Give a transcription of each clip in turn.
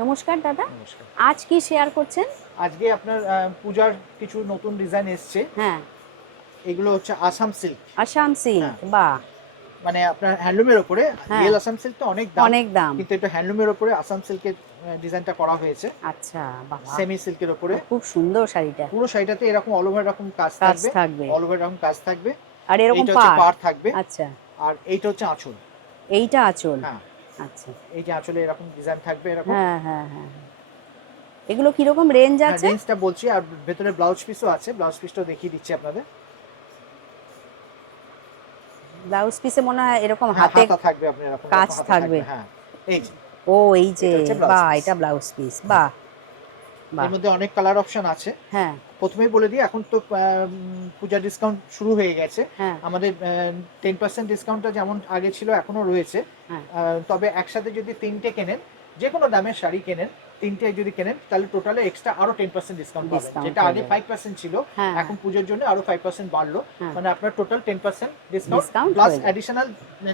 নমস্কার দাদা, নমস্কার। আজ কি শেয়ার করছেন? আজকে আপনার পূজার কিছু নতুন ডিজাইন এসছে। হ্যাঁ, এগুলো হচ্ছে আসাম সিল্ক। আসাম সিল্ক, হ্যাঁ, বাহ। মানে আপনার হ্যান্ডলুমের উপরে। হ্যাঁ, রিয়েল আসাম সিল্ক তো অনেক দাম, অনেক দাম। কিন্তু এটা হ্যান্ডলুমের উপরে আসাম সিল্কের ডিজাইনটা করা হয়েছে। আচ্ছা, বাবা, সেমি সিল্কের উপরে খুব সুন্দর শাড়িটা। পুরো শাড়িটাতে এরকম অল ওভার এরকম কাজ কাজ থাকবে। থাকবে অল ওভার এরকম কাজ থাকবে। আর এরকম এইটা হচ্ছে পাড়। পাড় থাকবে, আচ্ছা, আর এইটা হচ্ছে আঁচল। এইটা আঁচল। হ্যাঁ, আচ্ছা, এই যে আঁচলে এরকম ডিজাইন থাকবে এরকম। হ্যাঁ হ্যাঁ হ্যাঁ হ্যাঁ। এগুলো কিরকম রেঞ্জ হ্যাঁ, আছে? রেঞ্জটা বলছি, আর ভেতরে ব্লাউজ পিসও আছে। ব্লাউজ পিসটাও দেখিয়ে দিচ্ছি আপনাদের। ব্লাউজ পিসে মনে হয় এরকম হ্যাঁ, হাতে হাতা থাকবে, আপনার এরকম কাজ এরকম হাতা থাকবে। থাকবে। হ্যাঁ, এই যে ও, এই যে, এটা হচ্ছে ব্লাউজ বাহ, পিস। এটা ব্লাউজ পিস, বাহ এর বাহ। মধ্যে অনেক কালার অপশন আছে। হ্যাঁ প্রথমেই বলে দিই, এখন তো পূজা ডিসকাউন্ট শুরু হয়ে গেছে। হ্যাঁ আমাদের 10% ডিসকাউন্টটা যেমন আগে ছিল এখনো রয়েছে। হ্যাঁ। তবে একসাথে যদি তিনটে কেনেন, যে কোনো দামের শাড়ি কেনেন, তিনটে যদি কেনেন, তাহলে টোটালে এক্সট্রা আরো 10% ডিসকাউন্ট পাবেন। ডিসকাউন্ট যেটা হয়ে আগে যাবে। 5% ছিল, হ্যাঁ এখন পুজোর জন্য আরো 5% বাড়লো। হ্যাঁ, মানে আপনার টোটাল 10% ডিসকাউন্ট ডিসকাউন্ট প্লাস হয়ে যাবে। অ্যাডিশনাল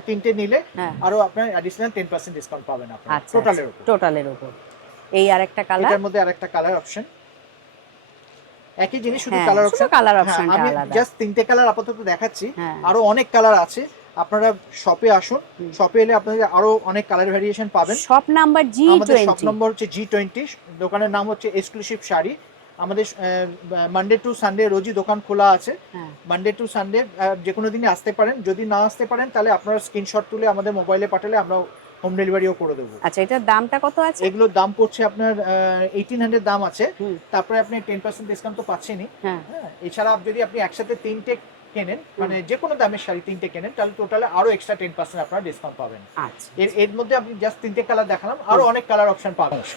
তিনটে নিলে হ্যাঁ, আরো আপনার অ্যাডিশনাল 10% ডিসকাউন্ট পাবেন আপনারা আচ্ছা আচ্ছা, টোটালের উপর। টোটালের উপর। এই আরেকটা কালার। এটার মধ্যে আরেকটা কালার অপশন, একই জিনিস, শুধু হ্যাঁ, কালার শুধু অপশন। কালার হ্যাঁ, অপশনটা আমি আলাদা। জাস্ট তিনটে কালার আপাতত দেখাচ্ছি। হ্যাঁ। আরো অনেক কালার আছে। আপনারা শপে আসুন, হুম। শপে এলে আপনাদের আরো অনেক কালার ভ্যারিয়েশন পাবেন। শপ নাম্বার আমাদের শপ G20। নম্বর হচ্ছে G20, দোকানের নাম হচ্ছে এক্সক্লুসিভ শাড়ি। আমাদের মানডে টু সানডে রোজই দোকান খোলা আছে। হ্যাঁ, মানডে টু সানডে যে কোনো দিনই আসতে পারেন। যদি না আসতে পারেন, তাহলে আপনারা স্ক্রিনশট তুলে আমাদের মোবাইলে পাঠালে আমরা হোম ডেলিভারিও করে দেবো। আচ্ছা, এটার দামটা কত আছে? এগুলোর দাম পড়ছে আপনার 1800 দাম আছে। হুম। তারপরে আপনি 10% ডিসকাউন্ট তো পাচ্ছেনই। হ্যাঁ। হ্যাঁ, এছাড়া যদি আপনি একসাথে তিনটে কেনেন, হুম। মানে যে কোনো দামের শাড়ি তিনটে কেনেন, তাহলে টোটালে আরো এক্সট্রা 10% আপনারা ডিসকাউন্ট পাবেন। আচ্ছা এর মধ্যে আপনি জাস্ট তিনটে কালার দেখালাম, আরো অনেক কালার অপশন পাবেন।